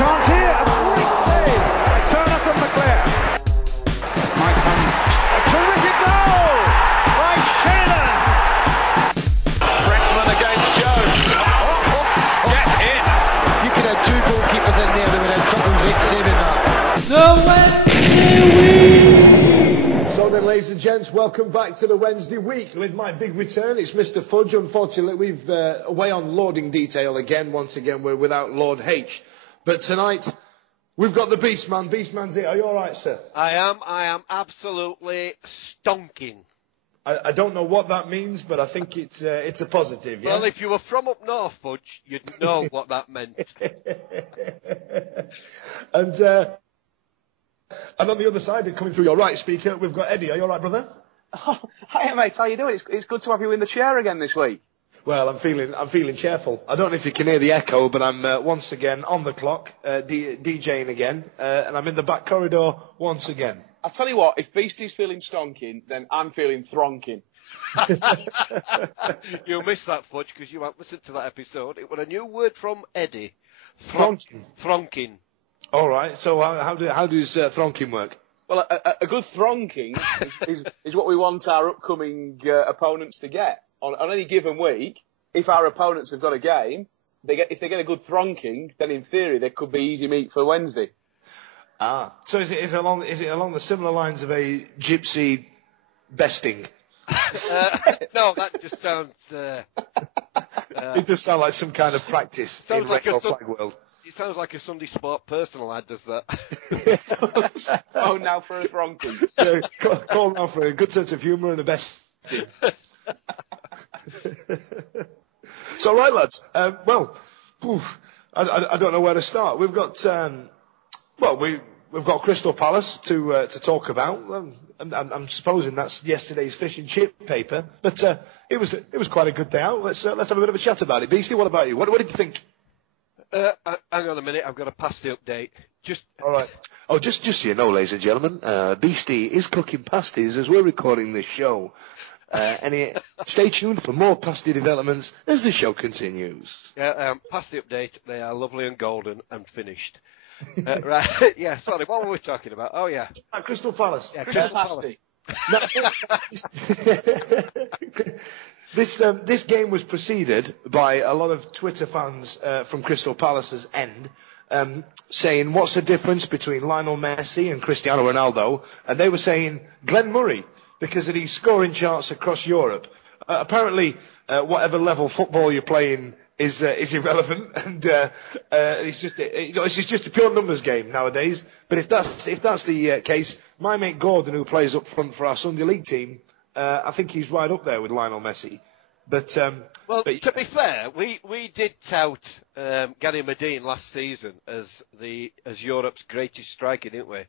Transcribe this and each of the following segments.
chance here, a great save. A turner from McClare. Might come. A terrific goal by Sheridan. Brexman against Jones. Get in. You could have two goalkeepers in there that would have trouble saving that. The Wednesday week. So then, ladies and gents, welcome back to the Wednesday week. With my big return, it's Mr. Fudge. Unfortunately, we've away on loading detail again. Once again, we're without Lord H. But tonight, we've got the Beastman. Beastman's here. Are you all right, sir? I am absolutely stonking. I don't know what that means, but I think it's a positive, yeah? Well, if you were from up north, Fudge, you'd know what that meant. And on the other side, coming through your right speaker, we've got Eddie. Are you all right, brother? Oh, hi, mate. How you doing? It's good to have you in the chair again this week. Well, I'm feeling cheerful. I don't know if you can hear the echo, but I'm once again on the clock, DJing again, and I'm in the back corridor once again. I'll tell you what, if Beastie's feeling stonking, then I'm feeling thronking. You'll miss that, Fudge, because you haven't listened to that episode. It was a new word from Eddie. Thronking. Thronking. All right. So how does thronking work? Well, a good thronking is what we want our upcoming opponents to get. On any given week, if our opponents have got a game, if they get a good thronking, then in theory they could be easy meat for Wednesday. Ah, so is it along the similar lines of a gypsy besting? No, that just sounds. It does sound like some kind of practice in retro flag world. It sounds like a Sunday Sport personal ad does that. Oh, now for a thronking. Yeah, call now for a good sense of humour and a besting. So right, lads. I don't know where to start. We've got we've got Crystal Palace to talk about. I'm supposing that's yesterday's fish and chip paper, but it was quite a good day out. Let's have a bit of a chat about it. Beastie, what about you? What did you think? Hang on a minute, I've got a pasty update. All right. Oh, just so you know, ladies and gentlemen, Beastie is cooking pasties as we're recording this show. Stay tuned for more pasty developments as the show continues. Yeah, pasty update. They are lovely and golden and finished. Right. Yeah. Sorry. What were we talking about? Oh yeah. Crystal Palace. Yeah, Crystal Pasty. This game was preceded by a lot of Twitter fans from Crystal Palace's end saying, what's the difference between Lionel Messi and Cristiano Ronaldo? And they were saying Glenn Murray, because of these scoring charts across Europe. Apparently, whatever level football you're playing is irrelevant, and it's just a pure numbers game nowadays. But if that's the case, my mate Gordon, who plays up front for our Sunday League team, I think he's right up there with Lionel Messi. But to be fair, we did tout Gary Medine last season as Europe's greatest striker, didn't we?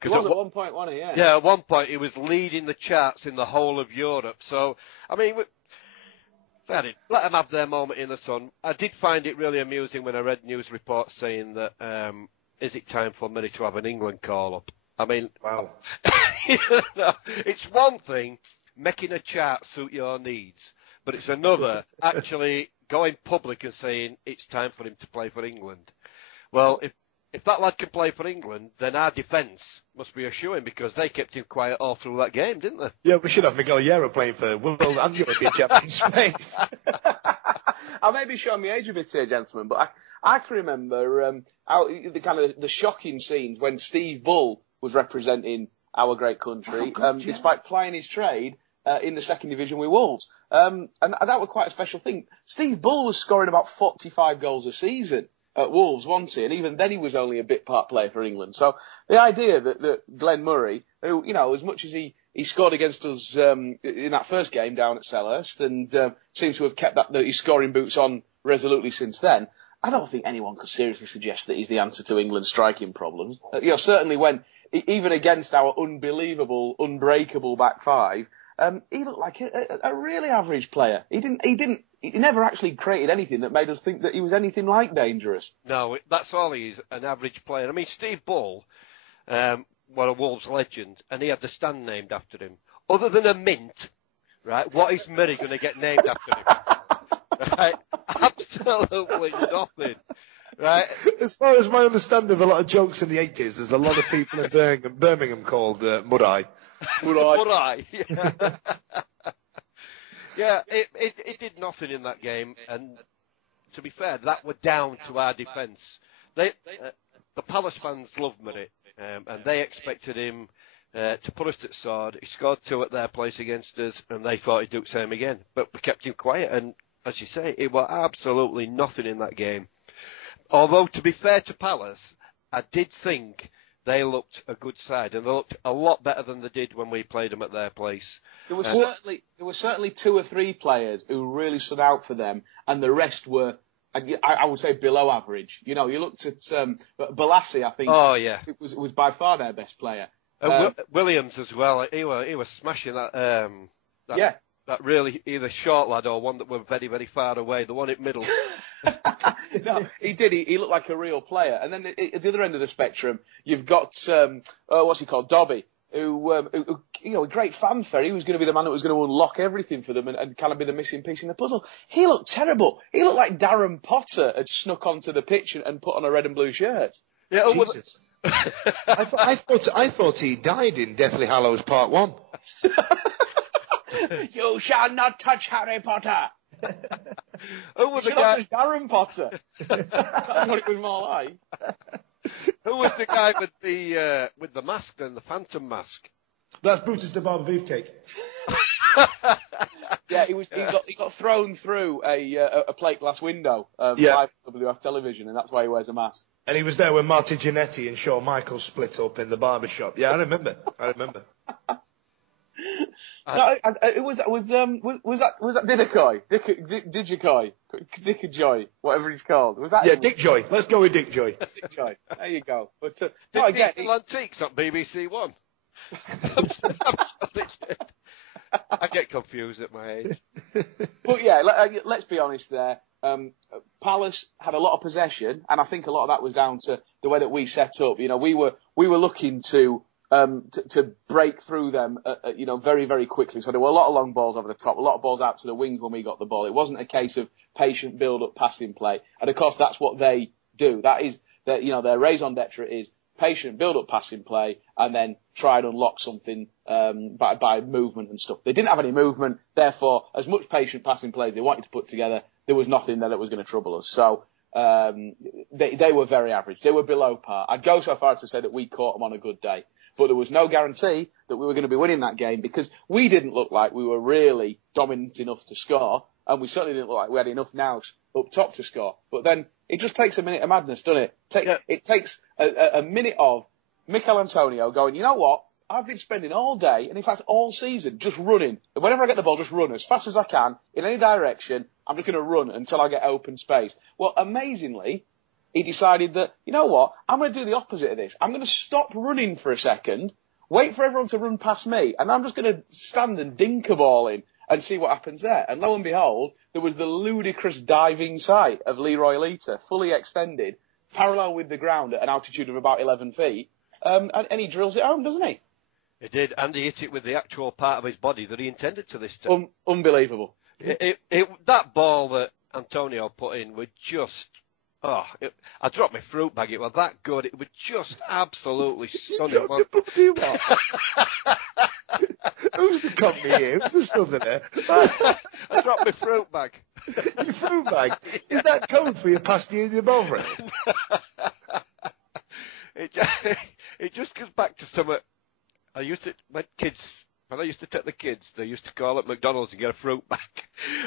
He was at one point, wasn't he? Yeah. Yeah, at one point he was leading the charts in the whole of Europe. So, I mean, let them have their moment in the sun. I did find it really amusing when I read news reports saying that, is it time for Murray to have an England call-up? I mean, wow. It's one thing making a chart suit your needs, but it's another actually going public and saying it's time for him to play for England. Well, if that lad can play for England, then our defence must be a shoo-in because they kept him quiet all through that game, didn't they? Yeah, we should have Miguel Hierro playing for World and European champions Spain. I may be showing my age a bit here, gentlemen, but I can remember the shocking scenes when Steve Bull was representing our great country, despite plying his trade in the second division with Wolves. And that was quite a special thing. Steve Bull was scoring about 45 goals a season at Wolves, wasn't he? And even then he was only a bit part player for England. So the idea that Glenn Murray, who, as much as he scored against us in that first game down at Selhurst and seems to have kept his scoring boots on resolutely since then, I don't think anyone could seriously suggest that he's the answer to England's striking problems. Certainly when, even against our unbelievable, unbreakable back five, he looked like a really average player. He never actually created anything that made us think that he was anything like dangerous. No, that's all he is, an average player. I mean, Steve Bull, a Wolves legend, and he had the stand named after him. Other than a mint, right, what is Murray going to get named after him? Right? Absolutely nothing. Right? As far as my understanding of a lot of jokes in the 80s, there's a lot of people in Birmingham called Murray. Murray. Yeah. Yeah, it did nothing in that game, and to be fair, that were down to our defence. The Palace fans loved Murray, and they expected him to put us to the sword. He scored 2 at their place against us, and they thought he'd do the same again. But we kept him quiet, and as you say, it was absolutely nothing in that game. Although, to be fair to Palace, I did think they looked a good side, and they looked a lot better than they did when we played them at their place. There were certainly 2 or 3 players who really stood out for them, and the rest were, I would say, below average. You looked at Beastie, I think. Oh yeah, it was by far their best player. Williams as well. He was smashing that. Yeah. That really either short lad or one that were very, very far away. The one in middle. No, he did. He looked like a real player. And then at the other end of the spectrum, you've got what's he called, Toby, who a great fanfare. He was going to be the man that was going to unlock everything for them and kind of be the missing piece in the puzzle. He looked terrible. He looked like Darren Potter had snuck onto the pitch and put on a red and blue shirt. Yeah, Jesus. I thought he died in Deathly Hallows Part 1. You shall not touch Harry Potter. Who was You the shall not guy? touch Darren Potter. That's what it was more like. Who was the guy with the mask then, the phantom mask? That's Brutus the Barber Beefcake. Yeah, he got thrown through a plate glass window by WF television, and that's why he wears a mask. And he was there when Marty Jannetty and Shawn Michaels split up in the barber shop. Yeah, I remember. No, was that Didacoy? Didacoy? Dickajoy, whatever he's called. Was that? Yeah, Dick Joy. Let's go with Dick Joy. Dick Joy. There you go. But Diesel Antiques on BBC One. I get confused at my age. But yeah, let's be honest there. Palace had a lot of possession, and I think a lot of that was down to the way that we set up. We were looking to break through them, very, very quickly. So there were a lot of long balls over the top, a lot of balls out to the wings when we got the ball. It wasn't a case of patient build-up passing play. And of course, that's what they do. That is, their raison d'etre is patient build-up passing play and then try and unlock something by movement and stuff. They didn't have any movement. Therefore, as much patient passing play as they wanted to put together, there was nothing there that was going to trouble us. So they were very average. They were below par. I'd go so far as to say that we caught them on a good day. But there was no guarantee that we were going to be winning that game because we didn't look like we were really dominant enough to score, and we certainly didn't look like we had enough nous up top to score. But then it just takes a minute of madness, doesn't it? It takes a minute of Mikel Antonio going, you know what? I've been spending all day, and in fact all season, just running. Whenever I get the ball, just run as fast as I can, in any direction. I'm just going to run until I get open space. Well, amazingly, he decided that, you know what, I'm going to do the opposite of this. I'm going to stop running for a second, wait for everyone to run past me, and I'm just going to stand and dink a ball in and see what happens there. And lo and behold, there was the ludicrous diving sight of Leroy Lita, fully extended, parallel with the ground at an altitude of about 11 feet, and he drills it home, doesn't he? He did, and he hit it with the actual part of his body that he intended to this time. Unbelievable. That ball that Antonio put in was just... I dropped my fruit bag. It was that good. It was just absolutely stunning. Who's the company here? Who's the southerner? I dropped my fruit bag. Your fruit bag? Is that code for your pasty in your bovril? It just goes back to something. When I used to take the kids, they used to call at McDonald's and get a fruit bag.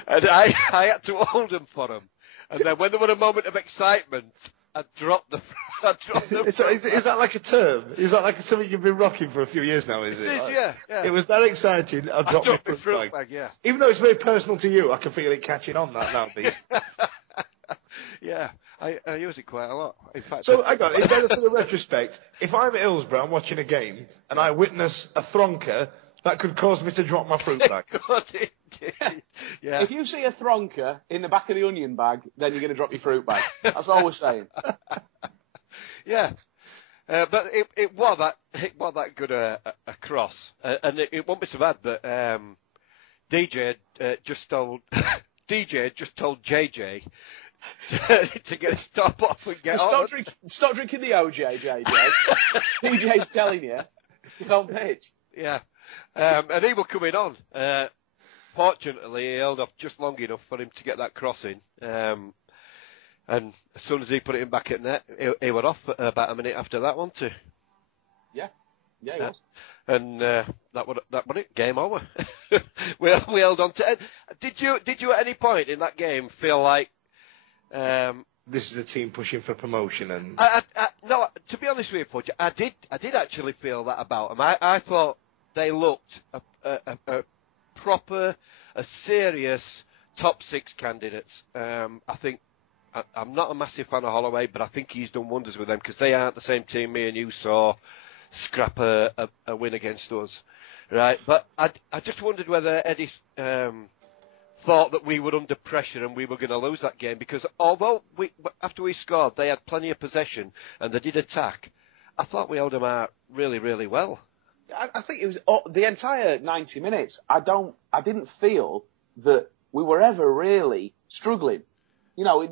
And I had to hold them for them. And then when there was a moment of excitement, I dropped them. Is that like a term? Is that like something you've been rocking for a few years now, is it? It is, yeah. It was that exciting, I dropped my fruit bag. Yeah. Even though it's very personal to you, I can feel it catching on that now, Beast. Yeah, I use it quite a lot. In fact, so, I got it. In benefit of retrospect, if I'm at Hillsborough, I'm watching a game, and I witness a thronker, that could cause me to drop my fruit bag. Yeah. If you see a thronker in the back of the onion bag, then you're going to drop your fruit bag. That's all we're saying. Yeah. But it was that good a cross, and it won't be so bad that DJ just told JJ to get a stop off and get on. Stop drinking the OJ, JJ. DJ's telling you, get on pitch. Yeah, and he was coming on. Fortunately, he held off just long enough for him to get that cross in. And as soon as he put it in back at net, he were off about a minute after that one too. Yeah, he was. And that was it. Game over. we held on to it. Did you at any point in that game feel like this is a team pushing for promotion? And no, to be honest with you, Fudge, I did actually feel that about them. I thought they looked a proper, a serious top 6 candidates. I think. I'm not a massive fan of Holloway, but I think he's done wonders with them because they aren't the same team me and you saw scrap a win against us, right? But I just wondered whether Eddie thought that we were under pressure and we were going to lose that game because although after we scored they had plenty of possession and they did attack, I thought we held them out really, really well. I think it was the entire 90 minutes. I didn't feel that we were ever really struggling. You know,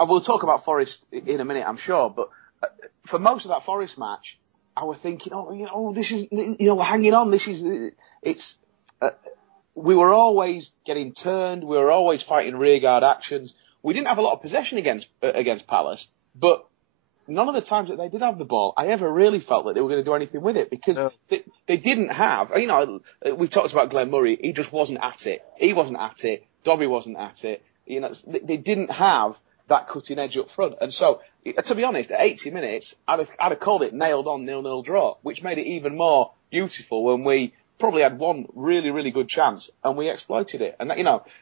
we'll talk about Forest in a minute, I'm sure, but for most of that Forest match, I was thinking, this is, we're hanging on. We were always getting turned. We were always fighting rearguard actions. We didn't have a lot of possession against Palace, but none of the times that they did have the ball, I ever really felt that they were going to do anything with it because they didn't have, we've talked about Glenn Murray. He just wasn't at it. He wasn't at it. Dobby wasn't at it. They didn't have that cutting edge up front. And so, to be honest, at 80 minutes, I'd have called it nailed on 0-0 draw, which made it even more beautiful when we probably had one really, really good chance and we exploited it. And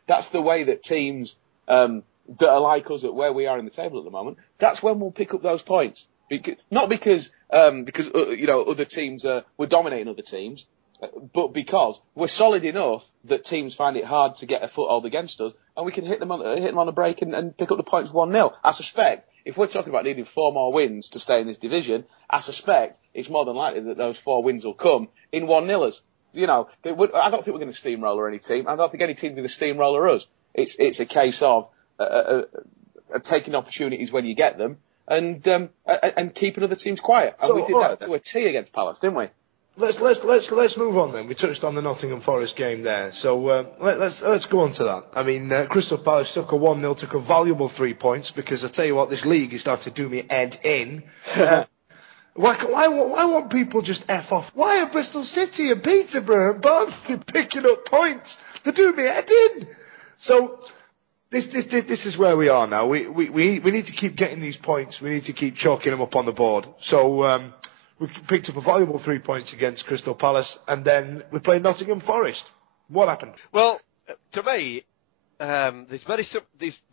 that's the way that teams that are like us at where we are in the table at the moment, that's when we'll pick up those points. Not because other teams we're dominating other teams, but because we're solid enough that teams find it hard to get a foothold against us, and we can hit them on a break and pick up the points 1-0. I suspect, if we're talking about needing 4 more wins to stay in this division, I suspect it's more than likely that those 4 wins will come in 1-0ers. I don't think we're going to steamroller any team. I don't think any team is going to steamroller us. It's a case of taking opportunities when you get them and keeping other teams quiet. And we did that to a T against Palace, didn't we? Let's move on then. We touched on the Nottingham Forest game there, so let's go on to that. I mean, Crystal Palace took a 1-0, took a valuable 3 points because I tell you what, this league is starting to do me head in. Why won't people just F off? Why are Bristol City and Peterborough and Barnsley picking up points? They're doing me head in. So this is where we are now. We need to keep getting these points. We need to keep chalking them up on the board. So. We picked up a valuable 3 points against Crystal Palace, and then we played Nottingham Forest. What happened? Well, to me, there's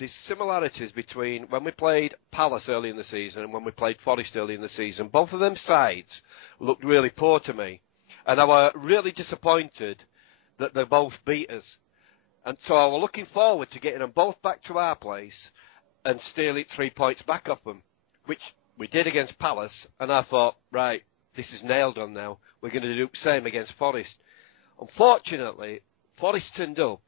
similarities between when we played Palace early in the season and when we played Forest early in the season. Both of them sides looked really poor to me, and I was really disappointed that they both beat us. And so I was looking forward to getting them both back to our place and stealing 3 points back off them, which we did against Palace, and I thought, right, this is nailed on now. We're going to do the same against Forest. Unfortunately, Forest turned up,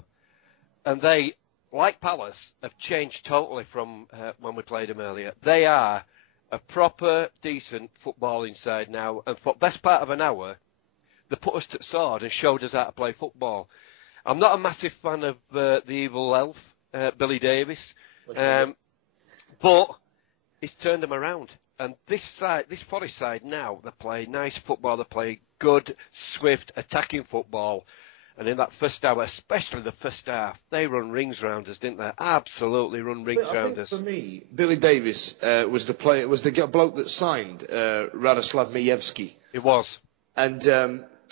and they, like Palace, have changed totally from when we played them earlier. They are a proper, decent footballing side now, and for the best part of an hour, they put us to the sword and showed us how to play football. I'm not a massive fan of the evil elf, Billy Davis, but he's turned them around. And this Forest side now, they play nice football, they play good, swift, attacking football. And in that first hour, especially the first half, they run rings round us, didn't they? Absolutely run rings round us. For me, Billy Davis was the bloke that signed Radoslav Mijewski. It was. And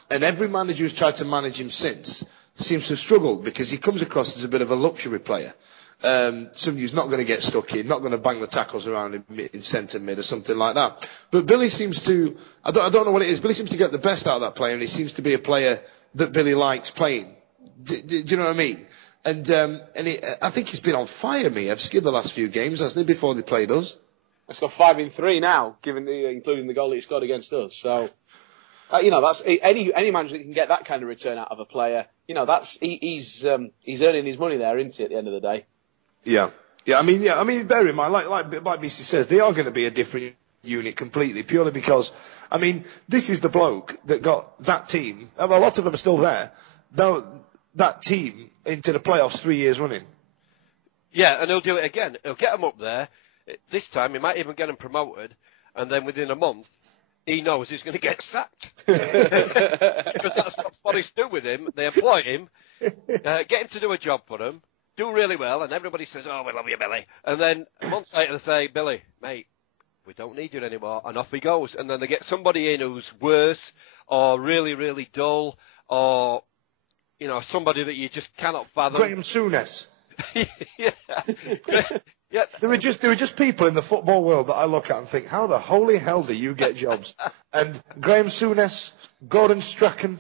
every manager who's tried to manage him since seems to have struggled because he comes across as a bit of a luxury player. Somebody who's not going to get stuck in, not going to bang the tackles around in centre mid or something like that. But Billy seems to, I don't know what it is, Billy seems to get the best out of that player, and he seems to be a player that Billy likes playing. Do you know what I mean? And I think he's been on fire, Mijewski, the last few games, hasn't he, before they played us? It's got 5 in 3 now, including the goal that he scored against us. So, that's any manager that can get that kind of return out of a player. He's earning his money there, isn't he? At the end of the day. Yeah. I mean, bear in mind, like Beastie says, they are going to be a different unit completely, purely because, I mean, this is the bloke that got that team. A lot of them are still there. That team into the playoffs 3 years running. Yeah, and he'll do it again. He'll get them up there. This time, he might even get them promoted, and then within a month, he knows he's going to get sacked. Because that's what Forest do with him. They employ him, get him to do a job for them, do really well, and everybody says, "Oh, we love you, Billy." And then a month later, they say, "Billy, mate, we don't need you anymore," and off he goes. And then they get somebody in who's worse, or really, really dull, or somebody that you just cannot fathom. Graham Souness. Yeah. Yeah. There were just people in the football world that I look at and think, how the holy hell do you get jobs? And Graham Souness, Gordon Strachan.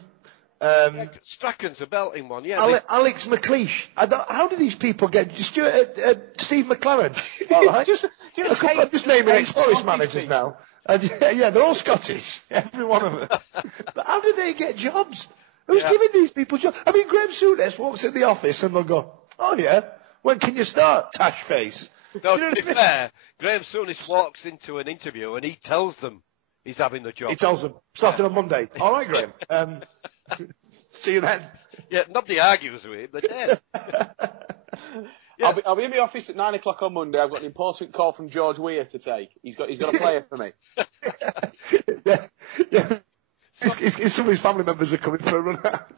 Strachan's a belting one, yeah. Alex McLeish. How do these people get Steve McLaren? I'm just naming ex-Forest managers now. Yeah, they're all Scottish, every one of them. But how do they get jobs? Who's giving these people jobs? I mean, Graham Souness walks in the office and they'll go, "Oh yeah, when can you start, tash face?" No, to be fair, Graham Souness walks into an interview and he tells them he's having the job. He tells them, starting on Monday. All right, Graham. See you then. Yeah, nobody argues with him, they're dead. Yes. I'll be in the office at 9 o'clock on Monday. I've got an important call from George Weir to take. He's got a player for me. Yeah. Some of his family members are coming for a run out.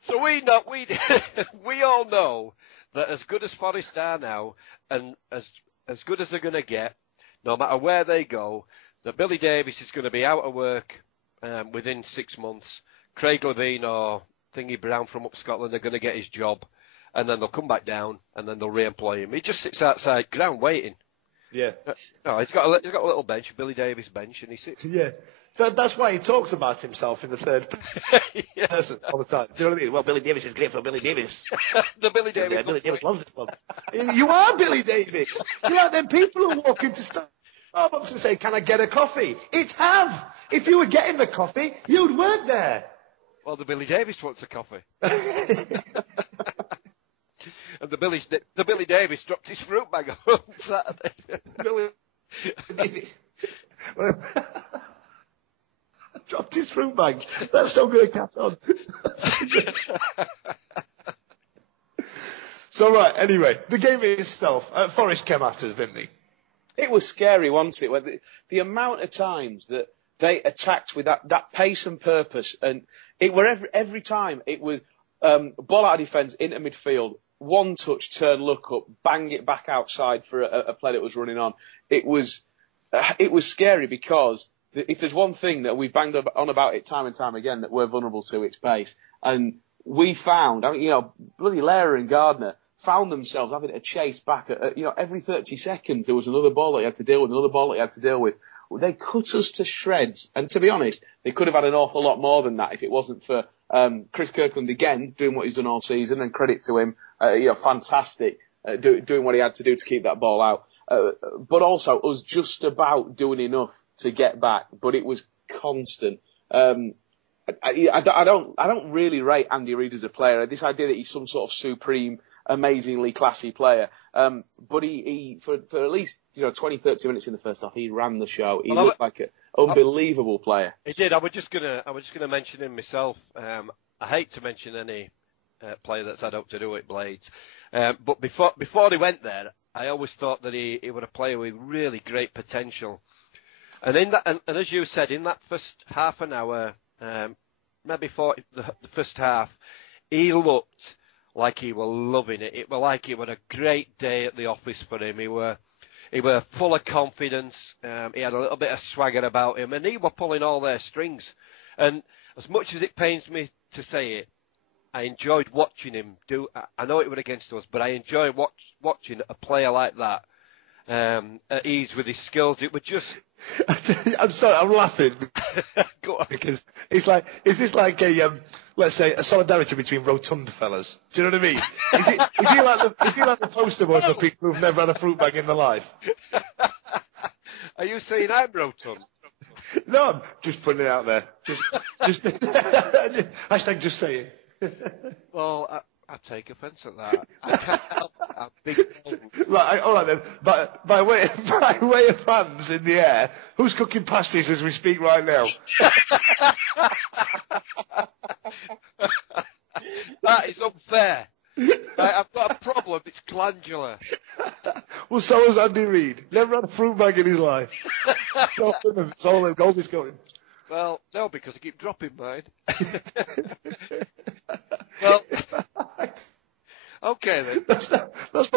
So we all know that as good as Forest are now, and as good as they're going to get, no matter where they go, that Billy Davies is going to be out of work within 6 months. Craig Levine or Thingy Brown from up Scotland are going to get his job, and then they'll come back down, and then they'll re-employ him. He just sits outside ground waiting. Yeah. No, he's got a little bench, a Billy Davies bench, and he sits. Yeah. That's why he talks about himself in the third person all the time. Do you know what I mean? Well, Billy Davies is great for Billy Davies. The Billy Davies. Billy Davies loves this club. You are Billy Davies. You're like them people who walk into Starbucks and say, "Can I get a coffee?" It's have. If you were getting the coffee, you'd work there. Well, the Billy Davies wants a coffee. And the Billy Davies dropped his fruit bag on Saturday. Billy Davies. Dropped his fruit bag. That's so good a cat on. So, right, anyway, the game itself, Forest came at us, didn't they? It was scary, wasn't it? When the amount of times that they attacked with that pace and purpose, and it were every time it was ball out of defence into midfield, one touch, turn, look up, bang it back outside for a play that was running on. It was scary because if there's one thing that we banged on about it time and time again that we're vulnerable to, it's pace. And we found, bloody Lehrer and Gardner found themselves having to chase back at every 30 seconds there was another ball that he had to deal with, another ball that he had to deal with. They cut us to shreds. And to be honest, they could have had an awful lot more than that if it wasn't for Chris Kirkland again doing what he's done all season, and credit to him, fantastic, doing what he had to do to keep that ball out. But also us just about doing enough to get back, but it was constant. I don't really rate Andy Reid as a player. This idea that he's some sort of supreme, amazingly classy player. But he for at least 20, 30 minutes in the first half, he ran the show. He looked like an unbelievable player. He did. I was just gonna mention him myself. I hate to mention any player that's had up to do with Blades, but before he went there, I always thought that he was a player with really great potential. And and as you said, in that first half an hour, maybe the first half, he looked like he was loving it. It was like it was a great day at the office for him. He were full of confidence. He had a little bit of swagger about him, and he was pulling all their strings. And as much as it pains me to say it, I enjoyed watching him do. I know it was against us, but I enjoyed watching a player like that at ease with his skills. It was just. I'm sorry, I'm laughing because it's like, is this like a let's say a solidarity between rotund fellas? Do you know what I mean? Is he like the poster boy for people who've never had a fruit bag in their life? Are you saying I'm rotund? No, I'm just putting it out there. Just hashtag just saying. Well, I take offence at that. I can't help it. I'm big. Right, all right then. By way of hands in the air, who's cooking pasties as we speak right now? That is unfair. I've got a problem. It's glandular. Well, so has Andy Reid. Never had a fruit bag in his life. It's all the goals he's going. Well, no, because I keep dropping mine. Well, okay then. That's not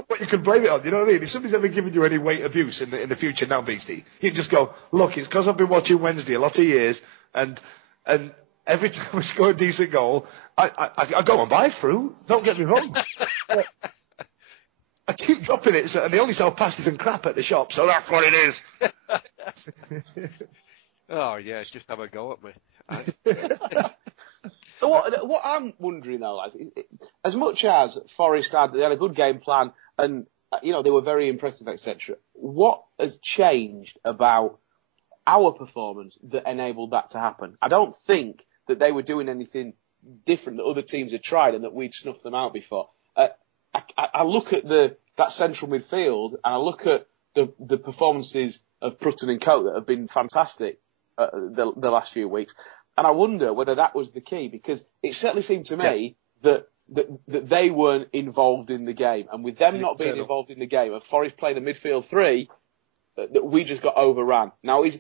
what you can blame it on. You know what I mean? If somebody's ever given you any weight abuse in the future now, Beastie, you can just go, look, it's because I've been watching Wednesday a lot of years, and every time we score a decent goal, I go and buy fruit. Don't get me wrong. I keep dropping it, and they only sell pasties and crap at the shop, so that's what it is. Oh yeah, just have a go at me. So what I'm wondering though, lads, is, as much as Forest they had a good game plan and they were very impressive, etc. What has changed about our performance that enabled that to happen? I don't think that they were doing anything different that other teams had tried and that we'd snuffed them out before. I look at that central midfield and I look at the performances of Prutton and Coke that have been fantastic the last few weeks, and I wonder whether that was the key, because it certainly seemed to me that they weren't involved in the game, and with them not being involved in the game and Forest playing a midfield three, that we just got overran. Now, is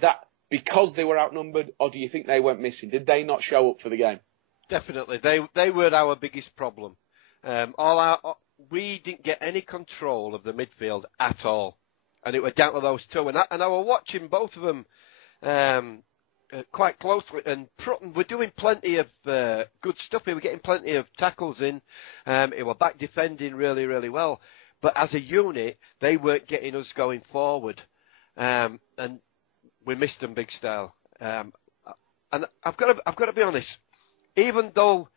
that because they were outnumbered, or do you think they went missing? Did they not show up for the game? Definitely, they were our biggest problem. We didn't get any control of the midfield at all, and it was down to those two. And I was watching both of them quite closely, and Prutton were doing plenty of good stuff. He were getting plenty of tackles in. He were back defending really, really well. But as a unit, they weren't getting us going forward, and we missed them big style. And I've got to be honest. Even though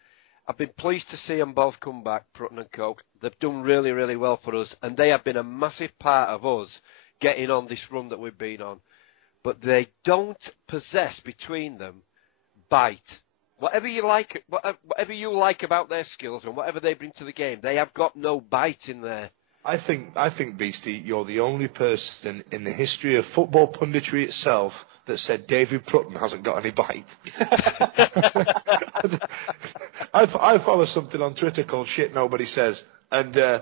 I've been pleased to see them both come back, Prutton and Coke, they've done really, really well for us, and they have been a massive part of us getting on this run that we've been on. But they don't possess between them bite. Whatever you like about their skills and whatever they bring to the game, they have got no bite in there. I think, Beastie, you're the only person in the history of football punditry itself that said David Prutton hasn't got any bite. I follow something on Twitter called Shit Nobody Says, and I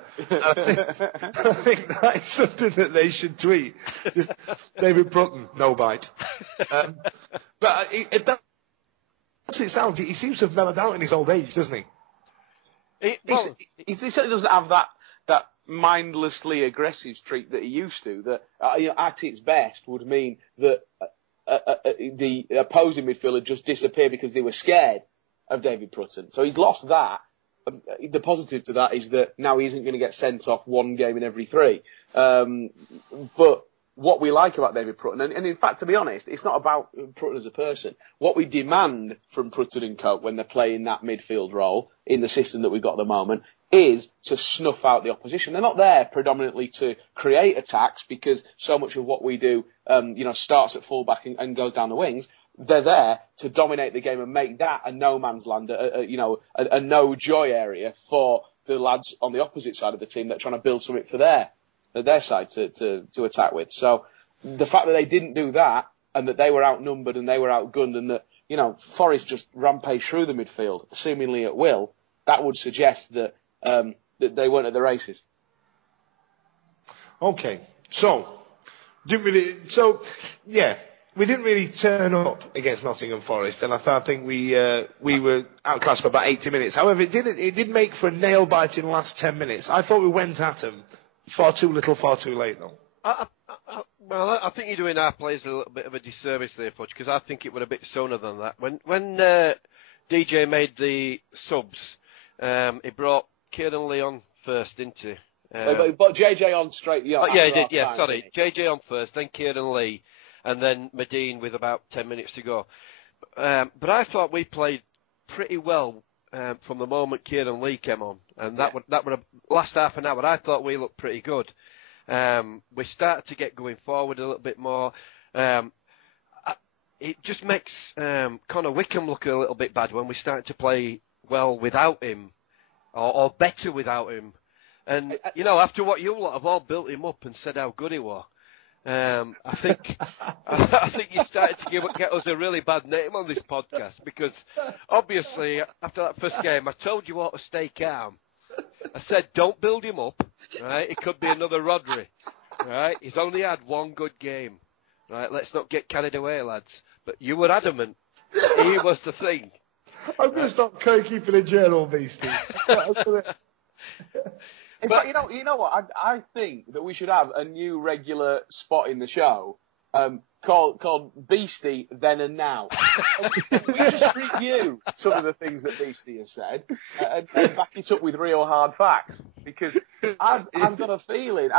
think that is something that they should tweet. Just David Prutton, no bite. But it sounds, he seems to have mellowed out in his old age, doesn't he? He certainly doesn't have that mindlessly aggressive streak that he used to, that at its best would mean that the opposing midfielder just disappeared because they were scared of David Prutton. So he's lost that. The positive to that is that now he isn't going to get sent off one game in every three. But what we like about David Prutton, and in fact, to be honest, it's not about Prutton as a person. What we demand from Prutton and Coke when they're playing that midfield role in the system that we've got at the moment is to snuff out the opposition. They're not there predominantly to create attacks, because so much of what we do, starts at fullback and goes down the wings. They're there to dominate the game and make that a no man's land, a no joy area for the lads on the opposite side of the team that are trying to build something for their side to attack with. So the fact that they didn't do that, and that they were outnumbered and they were outgunned, and that Forest just rampaged through the midfield seemingly at will, that would suggest that they weren't at the races. Okay, we didn't really turn up against Nottingham Forest, and I think we were outclassed for about 80 minutes. However, it did make for a nail-biting last 10 minutes. I thought we went at them far too little, far too late, though. I think you're doing our players a little bit of a disservice there, Fudge, because I think it was a bit sooner than that. When DJ made the subs, he brought Kieran Lee on first, didn't he? But JJ on straight. Yeah, he did. Yeah, sorry. JJ on first, then Kieran Lee, and then Medine with about 10 minutes to go. But I thought we played pretty well from the moment Kieran Lee came on, and that would last half an hour. I thought we looked pretty good. We start to get going forward a little bit more. It just makes Connor Wickham look a little bit bad when we start to play well without him, or better without him. And, after what you lot have all built him up and said how good he was, I think you started to get us a really bad name on this podcast, because obviously after that first game I told you all to stay calm. I said don't build him up, right? It could be another Rodri, right? He's only had one good game, right? Let's not get carried away, lads. But you were adamant he was the thing. I'm going to stop keeping a journal, Beastie. In fact, you know what? I think that we should have a new regular spot in the show called Beastie Then and Now. We just review some of the things that Beastie has said and back it up with real hard facts. Because I've got a feeling,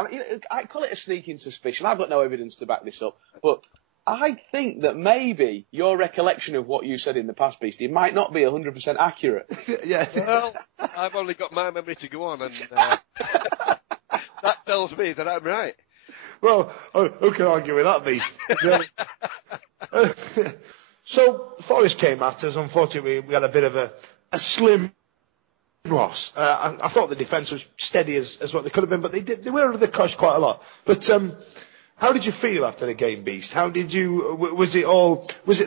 I call it a sneaking suspicion. I've got no evidence to back this up, but I think that maybe your recollection of what you said in the past, Beastie, might not be 100% accurate. Yeah. Well, I've only got my memory to go on, and that tells me that I'm right. Well, who can argue with that, Beast? So, Forest came at us. Unfortunately, we had a bit of a slim loss. I thought the defence was steady as what they could have been, but they were under the cosh quite a lot. But how did you feel after the game, Beast? How did you? Was it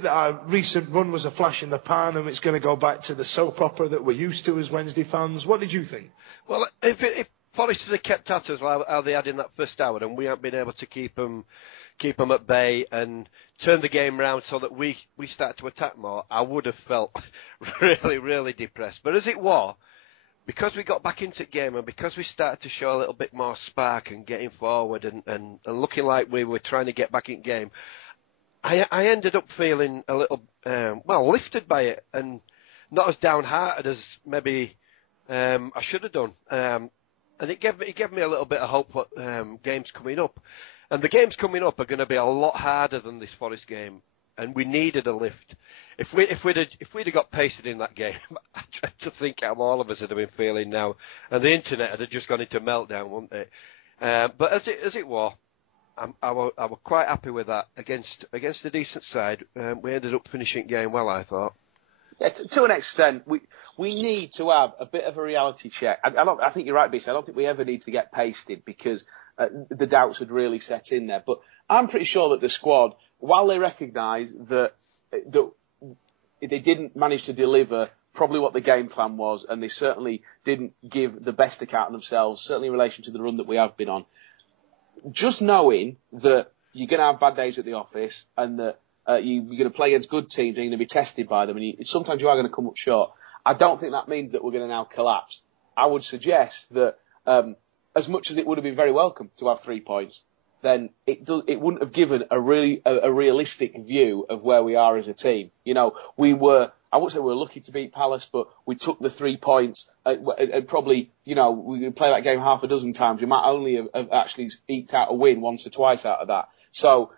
that our recent run was a flash in the pan, and it's going to go back to the soap opera that we're used to as Wednesday fans? What did you think? Well, if Forest had kept at us how they had in that first hour, and we haven't been able to keep them at bay and turn the game round so that we start to attack more, I would have felt really, really depressed. But as it was, because we got back into the game and because we started to show a little bit more spark and getting forward and looking like we were trying to get back in game, I ended up feeling a little, lifted by it and not as downhearted as maybe I should have done. And it gave me a little bit of hope for games coming up. And the games coming up are going to be a lot harder than this Forest game. And we needed a lift. If we'd have got pasted in that game, I try to think how all of us would have been feeling now, and the internet had just gone into meltdown, wouldn't it? But as it was, I was quite happy with that against a decent side. We ended up finishing the game well, I thought. Yeah, to an extent, we need to have a bit of a reality check. I think you're right, Beast. I don't think we ever need to get pasted because the doubts had really set in there. But I'm pretty sure that the squad, while they recognise that they didn't manage to deliver probably what the game plan was, and they certainly didn't give the best account of themselves, certainly in relation to the run that we have been on, just knowing that you're going to have bad days at the office and that you're going to play against good teams and you're going to be tested by them, and sometimes you are going to come up short. I don't think that means that we're going to now collapse. I would suggest that as much as it would have been very welcome to have 3 points, then it wouldn't have given a realistic view of where we are as a team. I wouldn't say we were lucky to beat Palace, but we took the 3 points and probably, we could play that game half a dozen times. We might only have actually eked out a win once or twice out of that. So,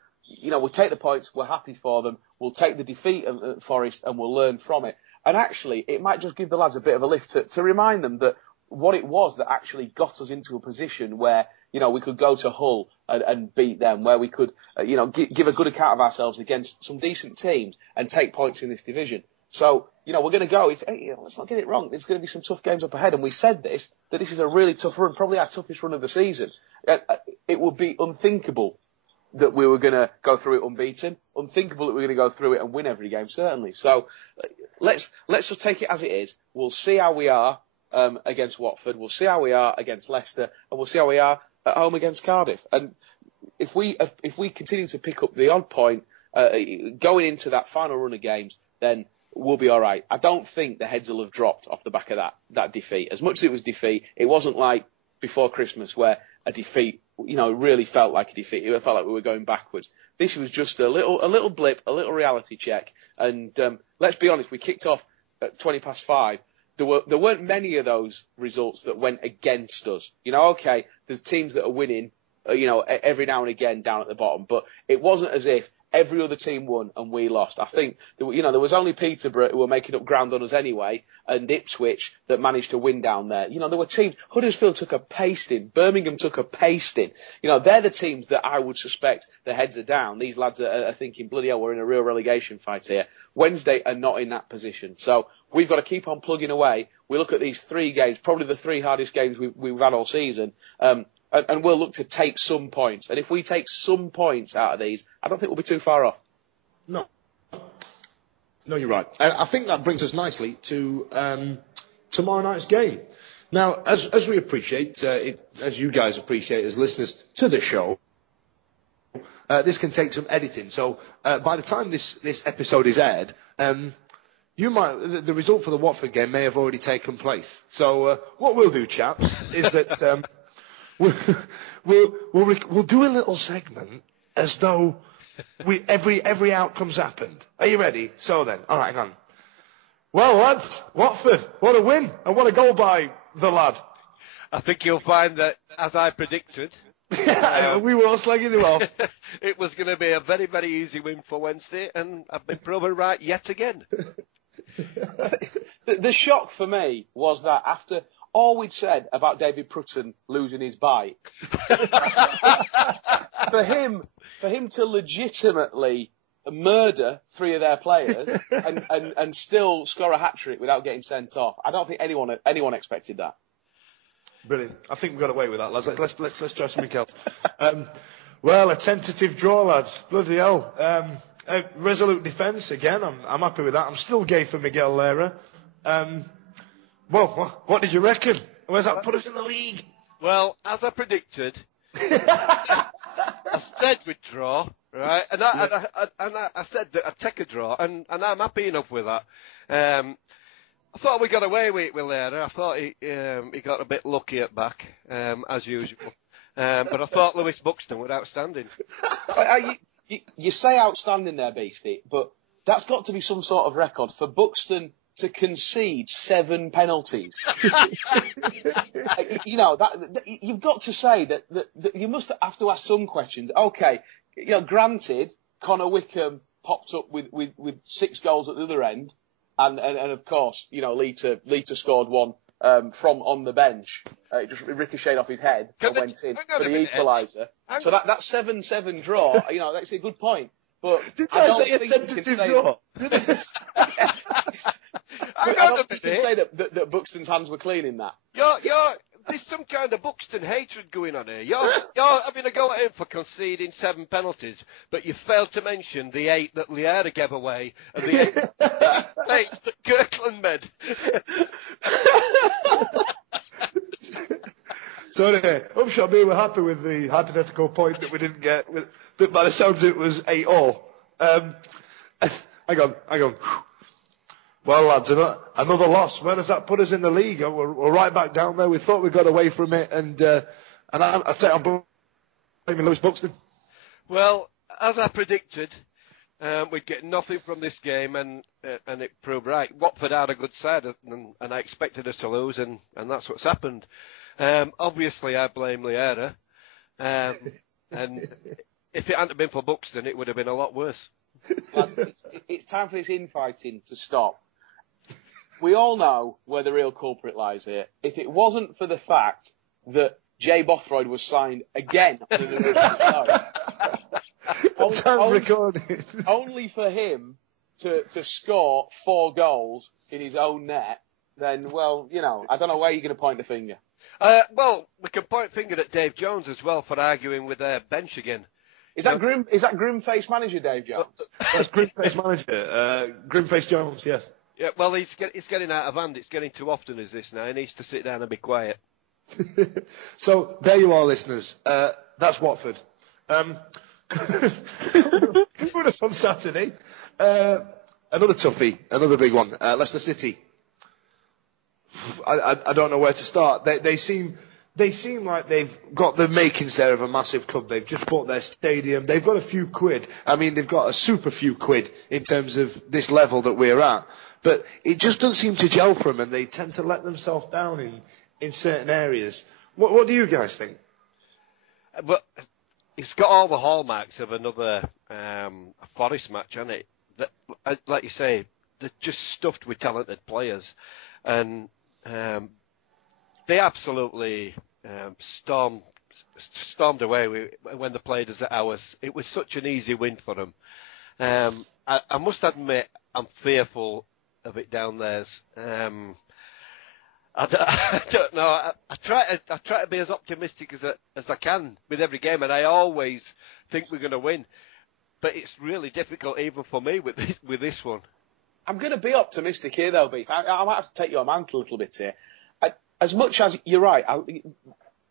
we'll take the points, we're happy for them, we'll take the defeat at Forest and we'll learn from it. And actually, it might just give the lads a bit of a lift to remind them that what it was that actually got us into a position where, we could go to Hull and beat them, where we could, give a good account of ourselves against some decent teams and take points in this division. So, we're going to go. Let's not get it wrong. There's going to be some tough games up ahead. And we said that this is a really tough run, probably our toughest run of the season. It would be unthinkable that we were going to go through it unbeaten. Unthinkable that we were going to go through it and win every game, certainly. So let's just take it as it is. We'll see how we are against Watford. We'll see how we are against Leicester, and we'll see how we are at home against Cardiff. And if we continue to pick up the odd point going into that final run of games, then we'll be all right. I don't think the heads will have dropped off the back of that defeat. As much as it was defeat, it wasn't like before Christmas where a defeat, really felt like a defeat. It felt like we were going backwards. This was just a little blip, a little reality check. And let's be honest, we kicked off at 5:20. There weren't many of those results that went against us. Okay, there's teams that are winning, every now and again down at the bottom, but it wasn't as if every other team won and we lost. I think, there was only Peterborough who were making up ground on us anyway, and Ipswich that managed to win down there. There were teams, Huddersfield took a pasting, Birmingham took a pasting. They're the teams that I would suspect their heads are down. These lads are thinking, bloody hell, we're in a real relegation fight here. Wednesday are not in that position. So we've got to keep on plugging away. We look at these 3 games, probably the 3 hardest games we've had all season, and we'll look to take some points. And if we take some points out of these, I don't think we'll be too far off. No, you're right. I think that brings us nicely to tomorrow night's game. Now, as we appreciate, as you guys appreciate as listeners to the show, this can take some editing. So by the time this episode is aired, the result for the Watford game may have already taken place. So what we'll do, chaps, is that we'll do a little segment as though every outcome's happened. Are you ready? So then, all right, hang on. Well, lads, Watford, what a win and what a goal by the lad. I think you'll find that, as I predicted, we were all slagging him off. It was going to be a very, very easy win for Wednesday, and I've been proven right yet again. The shock for me was that after all we'd said about David Prutton losing his bike, for him to legitimately murder 3 of their players and still score a hat-trick without getting sent off, I don't think anyone expected that. Brilliant. I think we got away with that, lads. Let's try something else. Well, a tentative draw, lads. Bloody hell. A resolute defence again. I'm happy with that. I'm still gay for Miguel Lera. Well, what did you reckon? Where's that put us in the league? Well, as I predicted, I said we'd draw, right? And I said that I'd take a draw, and I'm happy enough with that. I thought we got away with Lera. I thought he got a bit lucky at back, as usual. But I thought Lewis Buxton was outstanding. You say outstanding there, Beastie, but that's got to be some sort of record for Buxton to concede 7 penalties. You've got to say that you must have to ask some questions. Okay, granted, Connor Wickham popped up with 6 goals at the other end, and of course, Lita scored one from on the bench. It just ricocheted off his head and went in for the equaliser. So that 7-7 draw, that's a good point. But did I say a tentative draw? I don't think you can say that Buxton's hands were clean in that. There's some kind of Buxton hatred going on here. You're having a go at him for conceding 7 penalties, but you failed to mention the 8 that Lera gave away and the 8 that Kirkland made. So anyway, Upshot me, we're happy with the hypothetical point that we didn't get. But by the sounds it was 8-all. Hang on. Well, lads, another loss. Where does that put us in the league? We're right back down there. We thought we got away from it, and I'd say I'm blaming Lewis Buxton. Well, as I predicted, we'd get nothing from this game, and it proved right. Watford had a good side, and I expected us to lose, and that's what's happened. Obviously, I blame Lera, and if it hadn't been for Buxton, it would have been a lot worse. Lads, it's time for this infighting to stop. We all know where the real culprit lies here. If it wasn't for the fact that Jay Bothroyd was signed again only for him to score 4 goals in his own net, then, well, I don't know where you're going to point the finger. Well, we can point finger at Dave Jones as well for arguing with their bench again. Is that grim-faced manager, Dave Jones? That's grim-faced manager. Grim-faced Jones, yes. Yeah, well, he's getting out of hand. It's getting too often as this now. He needs to sit down and be quiet. So, there you are, listeners. That's Watford. Coming up on Saturday, another toughie, another big one. Leicester City. I don't know where to start. They seem like they've got the makings there of a massive club. They've just bought their stadium. They've got a few quid. I mean, they've got a super few quid in terms of this level that we're at. But it just doesn't seem to gel for them, and they tend to let themselves down in certain areas. What do you guys think? Well, it's got all the hallmarks of another a Forest match, hasn't it? That, like you say, they're just stuffed with talented players, and they absolutely stormed away when they played us at ours. It was such an easy win for them. I must admit, I'm fearful of it down there. I don't know. I try to be as optimistic as I can with every game, and I always think we're going to win. But it's really difficult even for me with this one. I'm going to be optimistic here, though, Beef. I might have to take your mantle a little bit here. As much as you're right,